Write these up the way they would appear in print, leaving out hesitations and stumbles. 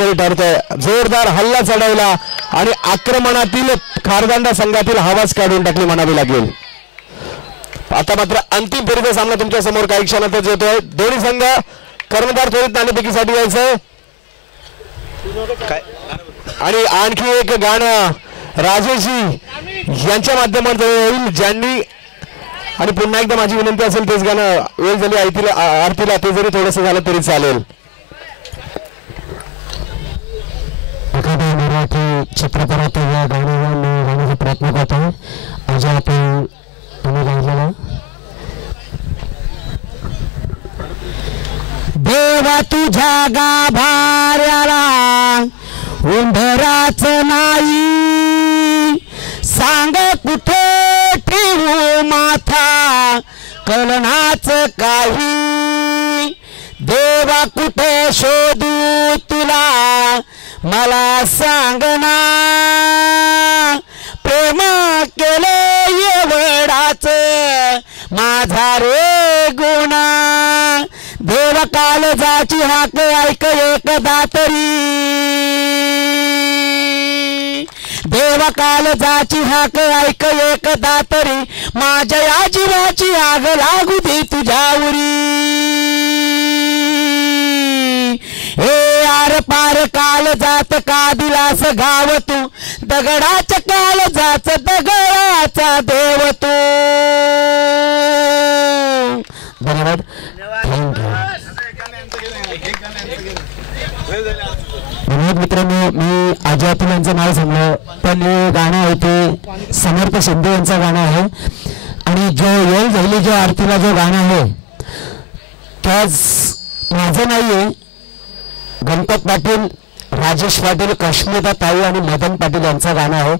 तरी ठरतोय. जोरदार हल्ला चढवला आणि आक्रमणातील खारदांडा संघातील हवाच काढून टाकली म्हणावी लागेल. आता मात्र अंतिम फेरीचा सामना तुमच्या समोर काही क्षणातच येतोय. दोन्ही संघ कर्णधार त्वरित नाणेफेकीसाठी यायचंय. आणि आणखी एक गाणं राजेशजी यांच्या माध्यमातून होईल ज्यांनी, आणि पुन्हा एकदा माझी विनंती असेल तेच गाणं वेळ झाली आरतीला ते जरी थोडंसं झालं तरी चालेल. एखाद्या मराठी चित्रपटात या गाण्यावर मी गाण्याचा प्रयत्न करतोय. आज आपण गायलेला देवा तुझ्या गाभाऱ्याला उंबराच नाही, सांग कुठे ठेवू माथा कलनाच काही, देवा कुठे शोधू तुला मला सांगना, प्रेम केले एवढाच माझा रे गुणा, देव काळजाची हाक ऐक एकदा तरी, देव काळजाची हाक ऐक एकदा तरी, माझ्या या जीवाची आग लागू दे तुझ्यावरी, हे आर पार काळजात का दिलास गाव तू, दगडाच्या काळजाच दगडाचा देव तू. धन्यवाद. धन्यवाद मित्रांनो. मी आजी अतुल यांचं नाव सांगलं पण हे गाणं आहे ते समर्थ शिंदे यांचं गाणं आहे. आणि जो येईल झाली जो आरतीला जो गाणं आहे त्याच माझं नाही आहे, गणपत पाटील, राजेश पाटील, कश्मीरा ताई आणि मदन पाटील यांचं गाणं आहे.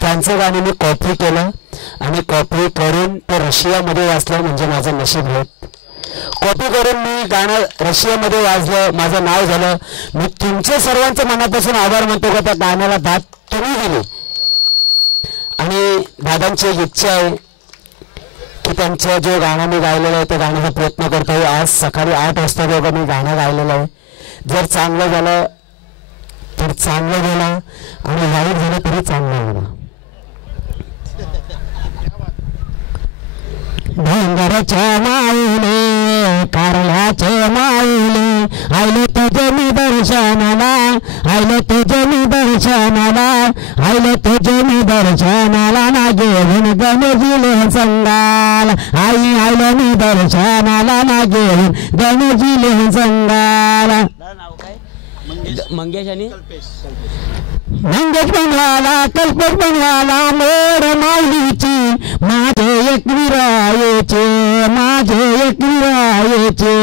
त्यांचं गाणं मी कॉपी केलं आणि कॉपी करून ते रशियामध्ये वाचलं म्हणजे माझं नशीब होत. कॉपी करून मी गाणं रशियामध्ये वाजलं, माझं नाव झालं. मी तुमच्या सर्वांचं मनापासून आभार मानतो का त्या गाण्याला दाद तुम्ही दिली. आणि दादांची एक इच्छा आहे की त्यांचं जो गाणं मी गायलेलं आहे ते गाण्याचा प्रयत्न करतो आहे. आज सकाळी 8 वाजता बघा मी गाणं गायलेलं आहे. जर चांगलं झालं तर चांगलं गेलं आणि वाईट झालं तरी चांगलं गेलं. डोंगराच्या माऊले कारल्याचे माऊले आयले तुझे मी दर्शनाला, आयले तुझे मी दर्शनाला, आयले तुझे मी दर्शनाला, ना घेऊन गणजिले संगाल, आई आयले मी दर्शनाला, ना घेऊन गणजिले संगाल. मंगेश आणि मंगेश बनवाला, कल्पेश बनवाला, मोड माऊलीची माझे एक विरायचे, माझे एक विरायचे,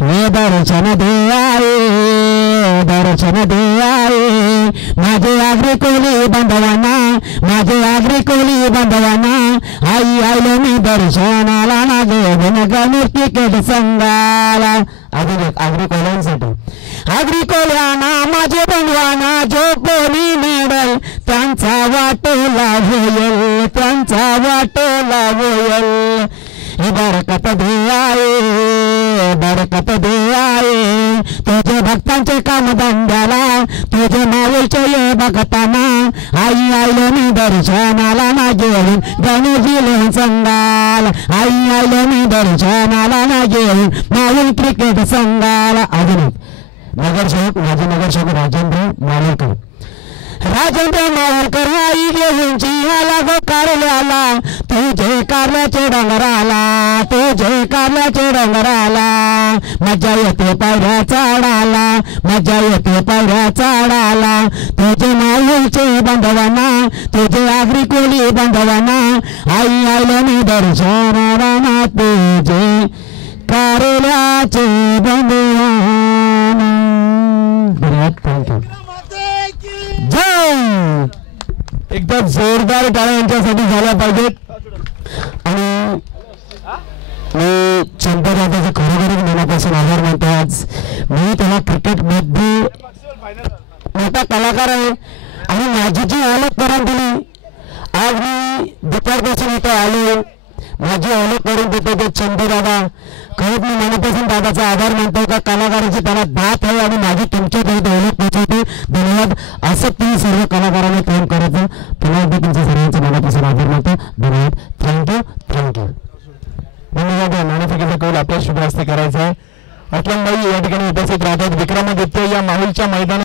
हे दर्शन दे आये, दर्शन दे आये, माझे आगरी कोली बांधवांना, माझे आगरी कोली बांधवांना, आई आयलो मी दर्शनाला, ना घेऊन गणेश क्रिकेट संघाला. आगरी कोल्यांसाठी आगरी कोल्यांना माझे बनवाना जो कोणी मिळेल त्यांचा वाटोला होईल, त्यांचा वाटोला होईल. बरकत दे आये, बरकत दे आये, तुझे भक्तांचे काम धंद्याला, तुझे माऊलचे ये भक्तांना, आई आयलो मी दर्शनाला, ना घेऊन गणेशजी संघाला, आई आयलो मी दर्शनाला, ना घेऊन माऊल क्रिकेट संघाला. अजून नगरसेवक माजी नगरसेवक राजेंद्र मावळकर, राजेंद्र मावळकर आई घेऊन चियाला गो कारल्याला, तुझे कारल्याचे डोंगराला, तुझे कारल्याचे डोंगराला, मजा येते पायऱ्या चढाला, मजा येते पायऱ्या चढाला, तुझे माऊलचे बांधवांना, तुझे आगरी कोली बांधवांना, आई आयलो मी दर्शनाला, ना तुझे कारल्याचे बांधवांना. जय. एकदम जोरदार टाळ्या यांच्यासाठी झाल्या पाहिजेत. आणि मी चंपा दादाचा खरोखरच मनापासून आभार मानतो. आज मी त्याला क्रिकेट मध्ये मोठा कलाकार आहे आणि माझी जी हालत करून दिली. आज मी दुपारपासून इथे आलो माझी ओळख करून देतो ते चंदू दादा. खरंच मी मनापासून दादाचा आभार मानतो का कलाकाराची त्याला दात आहे आणि माझी तुमच्यापर्यंत ओळख पोहोचवते. धन्यवाद. असं तुम्ही सर्व कलाकारांना काम करायचं. पुन्हा एकदा तुमच्या सर्वांचा मनापासून आभार मानतो. धन्यवाद. थँक्यू. धन्यवाद. नाणेफेकीचा कौल आपल्या शुभ हस्ते करायचा आहे. असलमबाई या ठिकाणी उपस्थित राहतात. विक्रमादित्य या माहुलच्या मैदानात